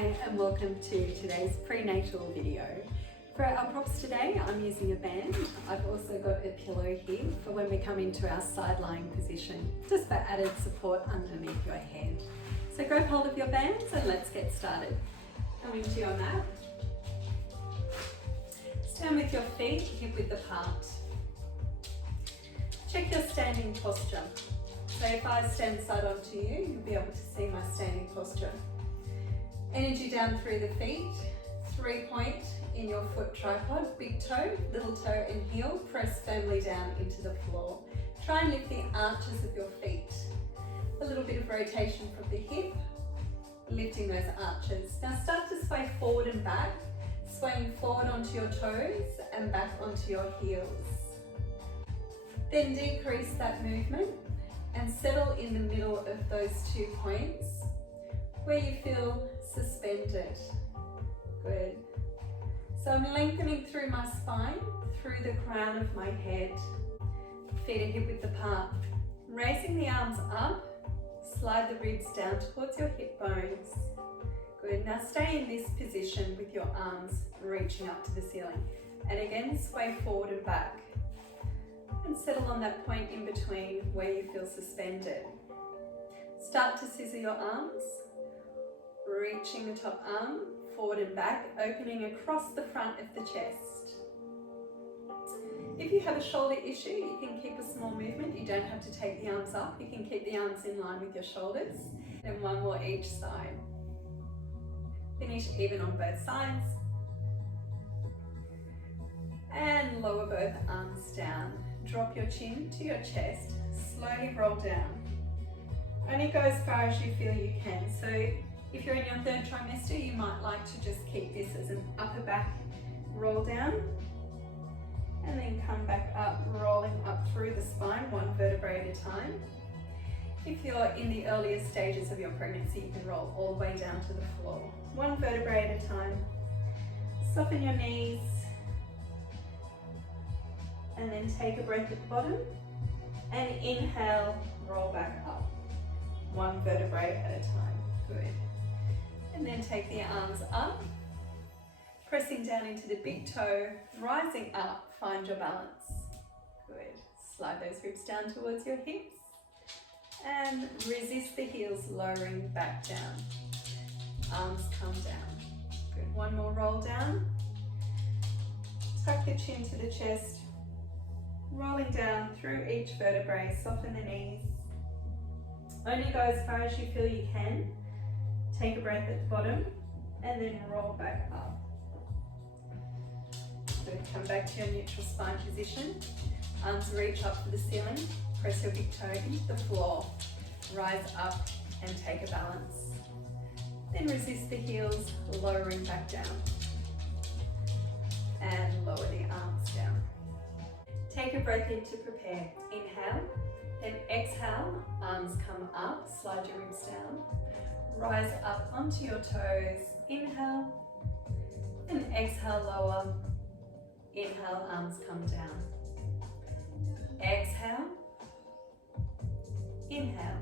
Hi and welcome to today's prenatal video. For our props today, I'm using a band. I've also got a pillow here for when we come into our side lying position, just for added support underneath your head. So grab hold of your bands and let's get started. Coming to your mat. Stand with your feet hip width apart. Check your standing posture. So if I stand side on to you, you'll be able to see my standing posture. Energy down through the feet, 3-point in your foot tripod, big toe, little toe and heel, press firmly down into the floor. Try and lift the arches of your feet. A little bit of rotation from the hip, lifting those arches. Now start to sway forward and back, swaying forward onto your toes and back onto your heels. Then decrease that movement and settle in the middle of those 2 points where you feel suspended. Good. So I'm lengthening through my spine, through the crown of my head. Feet are hip width apart. Raising the arms up, slide the ribs down towards your hip bones. Good. Now stay in this position with your arms reaching up to the ceiling. And again, sway forward and back. And settle on that point in between where you feel suspended. Start to scissor your arms, reaching the top arm forward and back, opening across the front of the chest. If you have a shoulder issue, you can keep a small movement. You don't have to take the arms up. You can keep the arms in line with your shoulders. Then one more each side. Finish even on both sides. And lower both arms down. Drop your chin to your chest, slowly roll down. Only go as far as you feel you can. So if you're in your third trimester, you might like to just keep this as an upper back roll down. And then come back up, rolling up through the spine, one vertebrae at a time. If you're in the earlier stages of your pregnancy, you can roll all the way down to the floor. One vertebrae at a time. Soften your knees. And then take a breath at the bottom and inhale, roll back up. One vertebrae at a time. Good. And then take the arms up, pressing down into the big toe, rising up, find your balance. Good. Slide those ribs down towards your hips and resist the heels, lowering back down. Arms come down. Good. One more roll down. Tuck the chin to the chest. Rolling down through each vertebrae, soften the knees. Only go as far as you feel you can. Take a breath at the bottom and then roll back up. Good. Come back to your neutral spine position. Arms reach up to the ceiling. Press your big toe into the floor. Rise up and take a balance. Then resist the heels, lowering back down. And lower the arms down. Take a breath in to prepare. Inhale, then exhale, arms come up, slide your ribs down. Rise up onto your toes. Inhale, then exhale, lower. Inhale, arms come down. Exhale, inhale.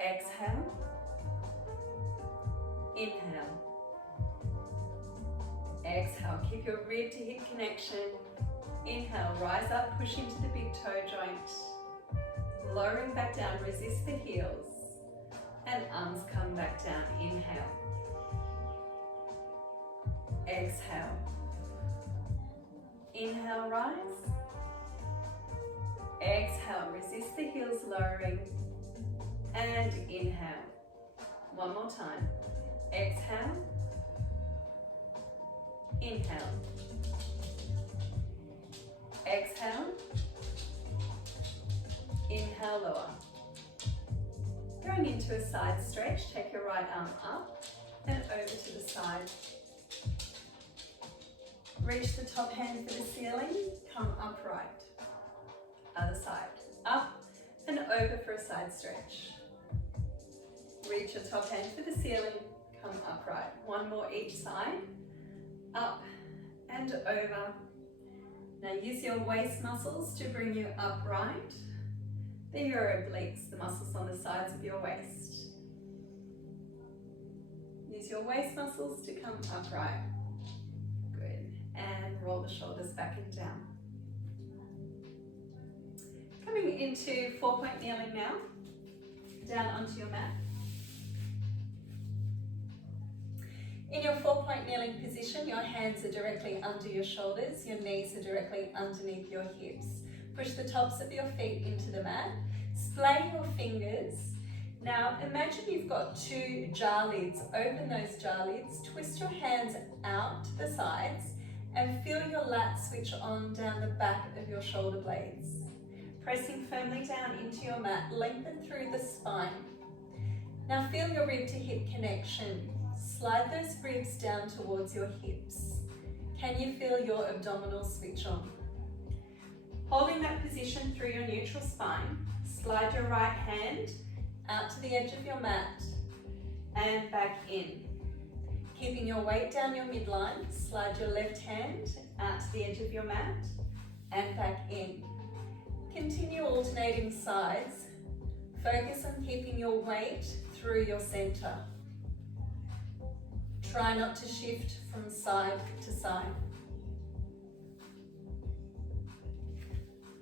Exhale, inhale. Exhale, keep your rib to hip connection. Inhale, rise up, push into the big toe joint. Lowering back down, resist the heels. And arms come back down. Inhale. Exhale. Inhale, rise. Exhale, resist the heels, lowering. And inhale. One more time. Exhale. Inhale. Exhale. Inhale, lower. Going into a side stretch, take your right arm up and over to the side. Reach the top hand for the ceiling, come upright. Other side, up and over for a side stretch. Reach your top hand for the ceiling, come upright. One more each side. Up and over. Now use your waist muscles to bring you upright. They're your obliques, the muscles on the sides of your waist. Use your waist muscles to come upright. Good. And roll the shoulders back and down. Coming into 4-point kneeling now. Down onto your mat. In your 4-point kneeling position, your hands are directly under your shoulders, your knees are directly underneath your hips. Push the tops of your feet into the mat. Splay your fingers. Now imagine you've got 2 jar lids. Open those jar lids, twist your hands out to the sides and feel your lats switch on down the back of your shoulder blades. Pressing firmly down into your mat, lengthen through the spine. Now feel your rib to hip connection. Slide those ribs down towards your hips. Can you feel your abdominal switch on? Holding that position through your neutral spine, slide your right hand out to the edge of your mat and back in. Keeping your weight down your midline, slide your left hand out to the edge of your mat and back in. Continue alternating sides. Focus on keeping your weight through your center. Try not to shift from side to side.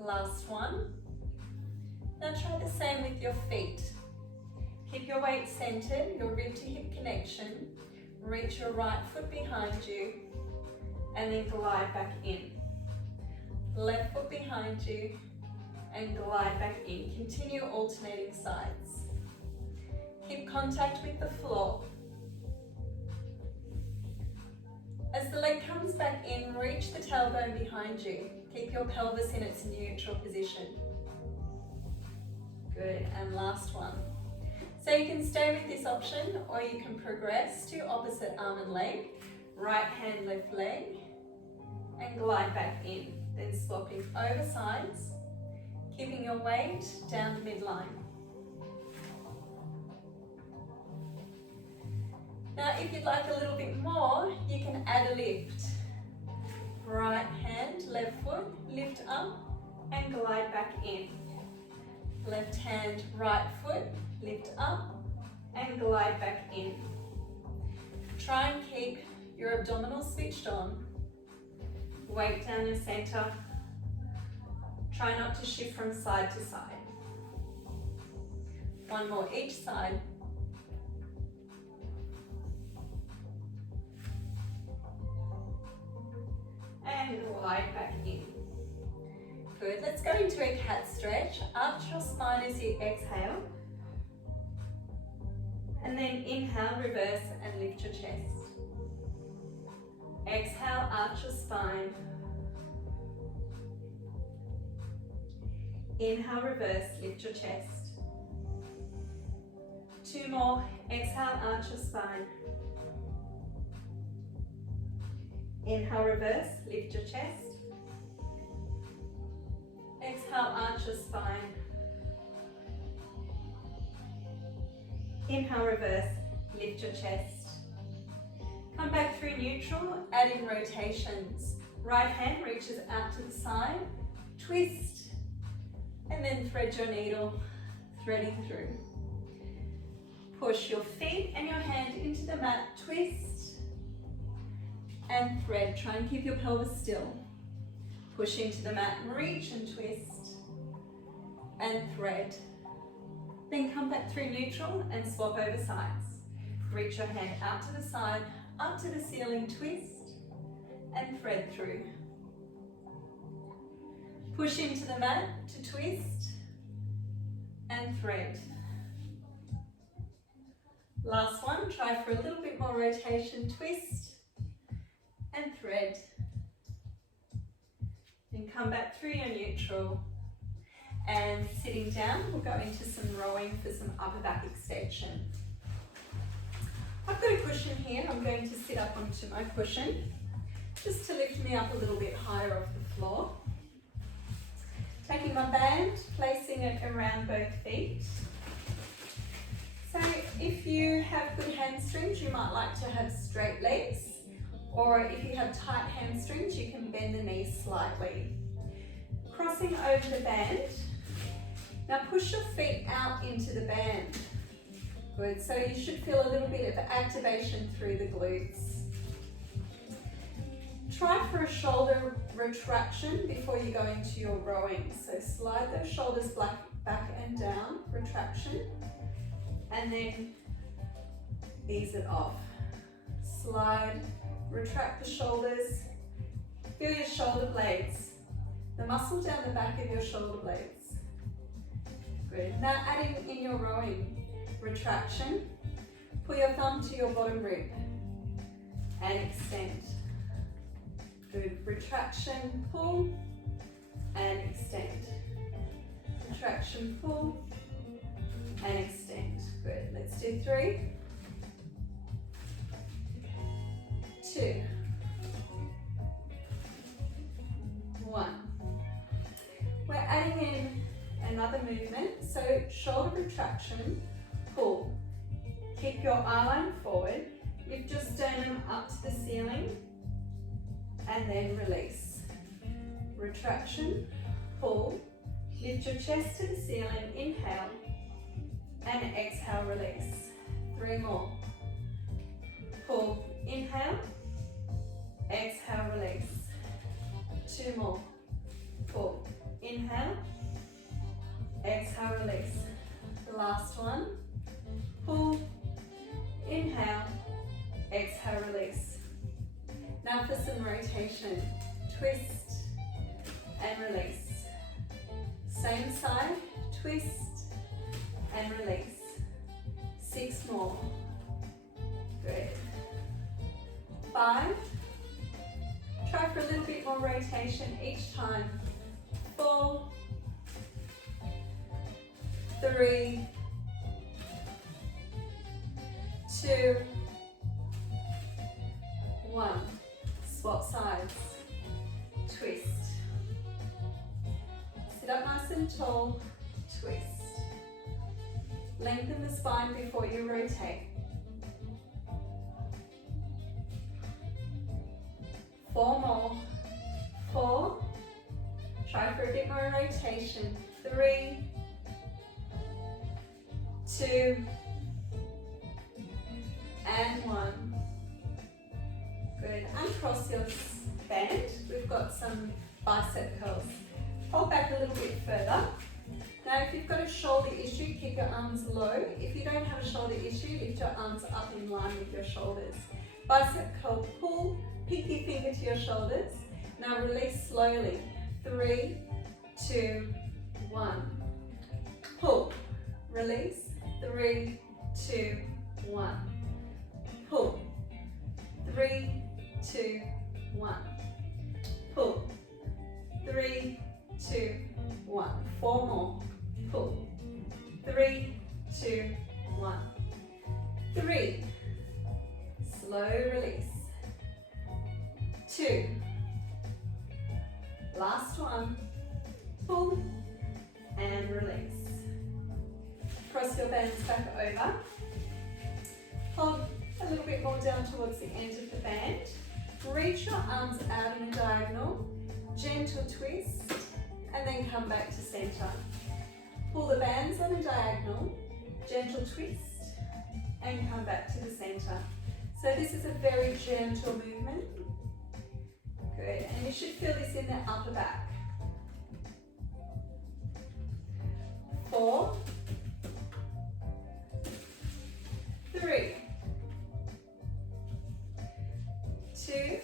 Last one. Now try the same with your feet. Keep your weight centered, your rib to hip connection. Reach your right foot behind you and then glide back in. Left foot behind you and glide back in. Continue alternating sides. Keep contact with the floor. As the leg comes back in, reach the tailbone behind you. Keep your pelvis in its neutral position. Good, and last one. So you can stay with this option or you can progress to opposite arm and leg, right hand, left leg, and glide back in. Then swapping over sides, keeping your weight down the midline. Now if you'd like a little bit more, you can add a lift. Right hand, left foot, lift up and glide back in. Left hand, right foot, lift up and glide back in. Try and keep your abdominals switched on. Weight down your center. Try not to shift from side to side. One more each side. And glide back in. Good, let's go into a cat stretch. Arch your spine as you exhale. And then inhale, reverse and lift your chest. Exhale, arch your spine. Inhale, reverse, lift your chest. 2 more, exhale, arch your spine. Inhale, reverse, lift your chest. Exhale, arch your spine. Inhale, reverse, lift your chest. Come back through neutral, add in rotations. Right hand reaches out to the side, twist, and then thread your needle, threading through. Push your feet and your hand into the mat, twist, and thread. Try and keep your pelvis still. Push into the mat, reach and twist, and thread. Then come back through neutral and swap over sides. Reach your hand out to the side, up to the ceiling, twist, and thread through. Push into the mat to twist, and thread. Last one, try for a little bit more rotation, twist, and thread. Then come back through your neutral. And sitting down, we'll go into some rowing for some upper back extension. I've got a cushion here. I'm going to sit up onto my cushion just to lift me up a little bit higher off the floor. Taking my band, placing it around both feet. So if you have good hamstrings, you might like to have straight legs, or if you have tight hamstrings, you can bend the knees slightly. Crossing over the band. Now push your feet out into the band. Good, so you should feel a little bit of activation through the glutes. Try for a shoulder retraction before you go into your rowing. So slide those shoulders back and down, retraction, and then ease it off. Slide, retract the shoulders, feel your shoulder blades, the muscle down the back of your shoulder blades. Good, now adding in your rowing, retraction, pull your thumb to your bottom rib and extend. Good, retraction, pull and extend. Retraction, pull and extend. Good, let's do 3, 2, 1. We're adding in another movement, so shoulder retraction, pull. Keep your eye line forward, lift your sternum up to the ceiling, and then release. Retraction, pull, lift your chest to the ceiling, inhale, and exhale, release. 3 more. Pull, inhale, exhale, release. 2 more. Pull, inhale, exhale, release. The last one. Pull, inhale, exhale, release. Now for some rotation. Twist and release. Same side, twist and release. 6 more. Good. 5. Try for a little bit more rotation each time. 4, 3, 2, 1. Swap sides. Twist. Sit up nice and tall. Twist. Lengthen the spine before you rotate. 4 more. 4. Try for a bit more rotation. 3, 2, and 1. Good. Uncross your band. We've got some bicep curls. Hold back a little bit further. Now if you've got a shoulder issue, keep your arms low. If you don't have a shoulder issue, lift your arms up in line with your shoulders. Bicep curl, pull, pinky finger to your shoulders. Now release slowly. 3, 2, 1. Pull, release. 3, 2, 1. Pull. 3, 2, 1. Pull. 3, 2, 1. 4 more. Pull. 3, 2, 1. 3. Slow release. 2. Last one. Pull and release. Cross your bands back over. Hold a little bit more down towards the end of the band. Reach your arms out in a diagonal. Gentle twist. And then come back to center. Pull the bands on a diagonal. Gentle twist. And come back to the center. So this is a very gentle movement. Good. And you should feel this in the upper back. 4, 3, 2,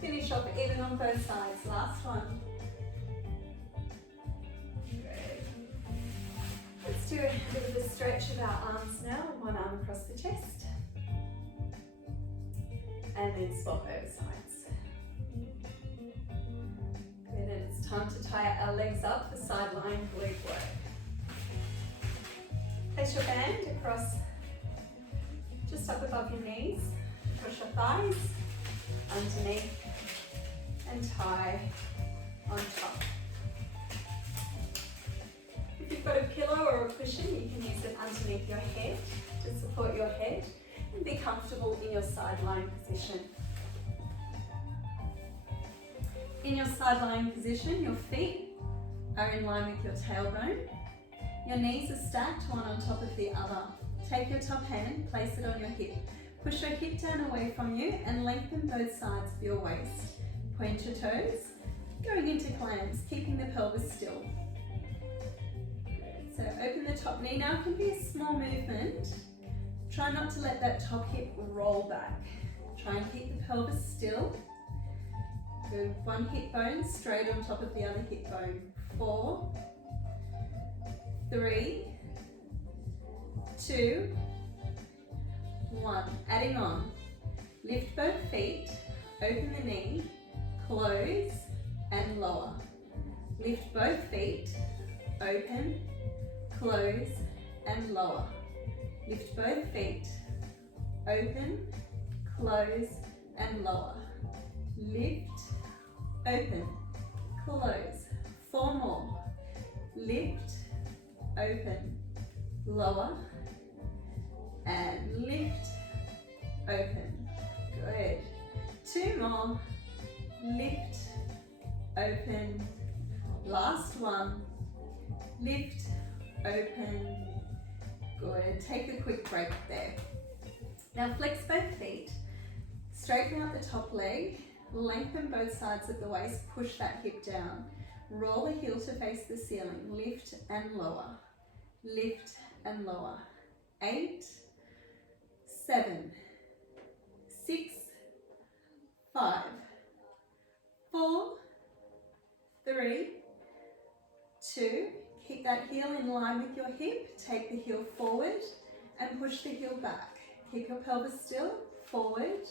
finish off even on both sides. Last one. Good. Let's do a bit of a stretch of our arms now. One arm across the chest. And then swap over sides. Good, and it's time to tie our legs up for sideline glute work. Place your band across, just up above your knees, across your thighs, underneath, and tie on top. If you've got a pillow or a cushion, you can use it underneath your head to support your head and be comfortable in your sideline position. In your sideline position, your feet are in line with your tailbone. Your knees are stacked one on top of the other. Take your top hand, place it on your hip. Push your hip down away from you and lengthen both sides of your waist. Point your toes, going into clams, keeping the pelvis still. Good. So open the top knee. Now it can be a small movement. Try not to let that top hip roll back. Try and keep the pelvis still. Good. One hip bone straight on top of the other hip bone. 4, 3, 2, 1. Adding on. Lift both feet, open the knee, close and lower. Lift both feet, open, close and lower. Lift both feet, open, close and lower. Lift, open, close. 4 more. Lift, open, lower, and lift, open. Good. 2 more. Lift, open. Last one. Lift, open. Good. Take a quick break there. Now flex both feet. Straighten out the top leg. Lengthen both sides of the waist. Push that hip down. Roll the heel to face the ceiling. Lift and lower. Lift and lower. 8, 7, 6, 5, 4, 3, 2. Keep that heel in line with your hip. Take the heel forward and push the heel back. Keep your pelvis still. Forward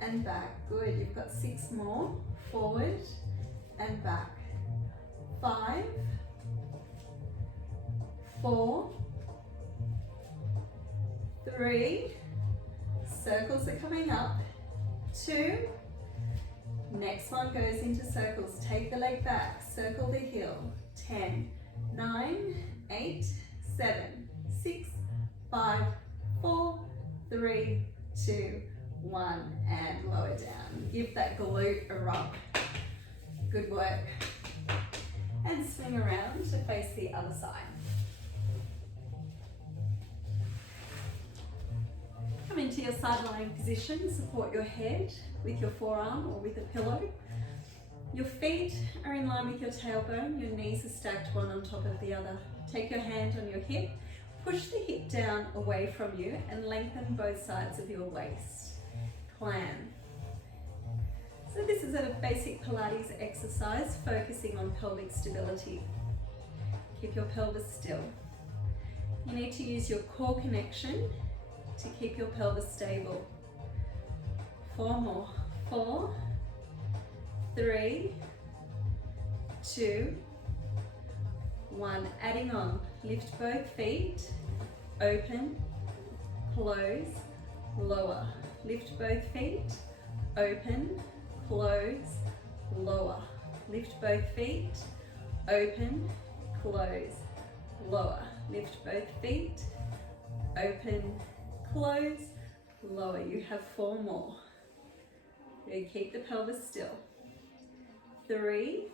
and back. Good. You've got 6 more. Forward and back. 5, 4, 3, circles are coming up, 2, next one goes into circles, take the leg back, circle the heel, 10, 9, 8, 7, 6, 5, 4, 3, 2, 1, and lower down. Give that glute a rub. Good work. And swing around to face the other side. Come into your side lying position, support your head with your forearm or with a pillow. Your feet are in line with your tailbone, your knees are stacked one on top of the other. Take your hand on your hip, push the hip down away from you and lengthen both sides of your waist. Clam. So this is a basic Pilates exercise focusing on pelvic stability. Keep your pelvis still. You need to use your core connection to keep your pelvis stable. 4 more. 4, 3, 2, 1. Adding on. Lift both feet. Open, close, lower. Lift both feet. Open, close, lower. Lift both feet. Open, close, lower. Lift both feet. Open, close, lower. You have 4 more. Good. Keep the pelvis still. 3,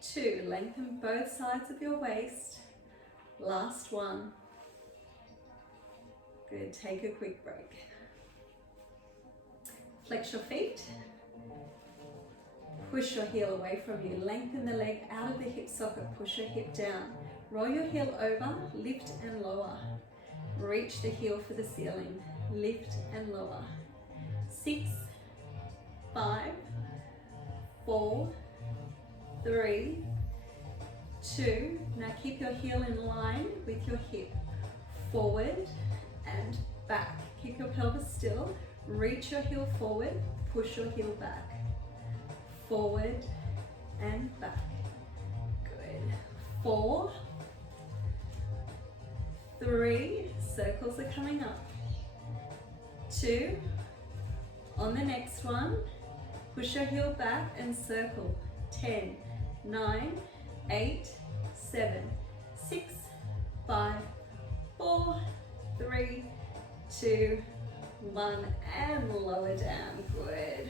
2. Lengthen both sides of your waist. Last one. Good. Take a quick break. Flex your feet. Push your heel away from you. Lengthen the leg out of the hip socket. Push your hip down. Roll your heel over. Lift and lower. Reach the heel for the ceiling. Lift and lower. 6, 5, 4, 3, 2. Now keep your heel in line with your hip. Forward and back. Keep your pelvis still. Reach your heel forward. Push your heel back. Forward and back. Good. 4, 3. Circles are coming up. 2. On the next one, push your heel back and circle. 10, 9, 8, 7, 6, 5, 4, 3, 2, 1, and lower down. Good.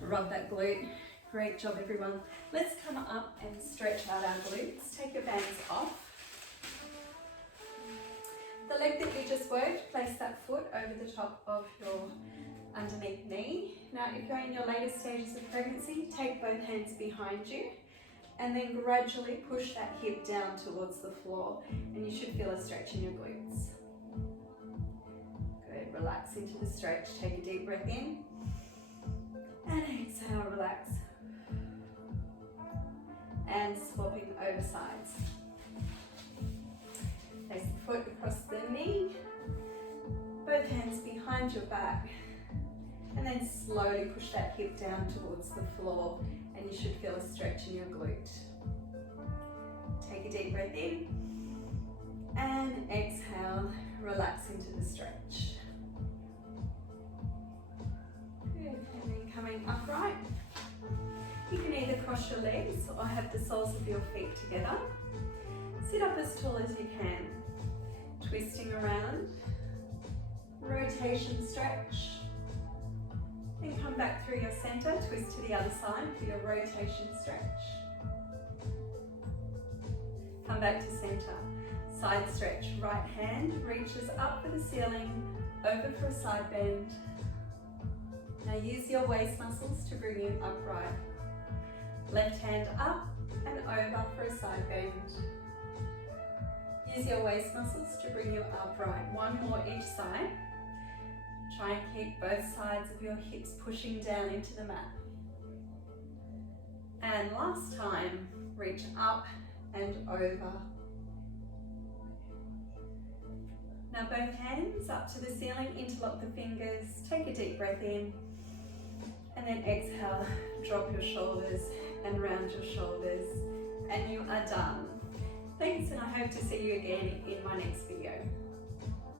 Rub that glute. Great job, everyone. Let's come up and stretch out our glutes. Take your bands off. leg that we just worked, place that foot over the top of your underneath knee. Now if you're in your later stages of pregnancy, take both hands behind you and then gradually push that hip down towards the floor, and you should feel a stretch in your glutes. Good, relax into the stretch. Take a deep breath in and exhale, relax. And swapping over sides. Place the foot across the knee, both hands behind your back, and then slowly push that hip down towards the floor, and you should feel a stretch in your glute. Take a deep breath in and exhale, relax into the stretch. Good, and then coming upright. You can either cross your legs or have the soles of your feet together. Sit up as tall as you can. Twisting around. Rotation stretch. Then come back through your center. Twist to the other side for your rotation stretch. Come back to center. Side stretch. Right hand reaches up for the ceiling. Over for a side bend. Now use your waist muscles to bring you upright. Left hand up and over for a side bend. Use your waist muscles to bring you upright. One more each side. Try and keep both sides of your hips pushing down into the mat. And last time, reach up and over. Now both hands up to the ceiling, interlock the fingers, take a deep breath in, and then exhale, drop your shoulders and round your shoulders, and you are done. Thanks, and I hope to see you again in my next video.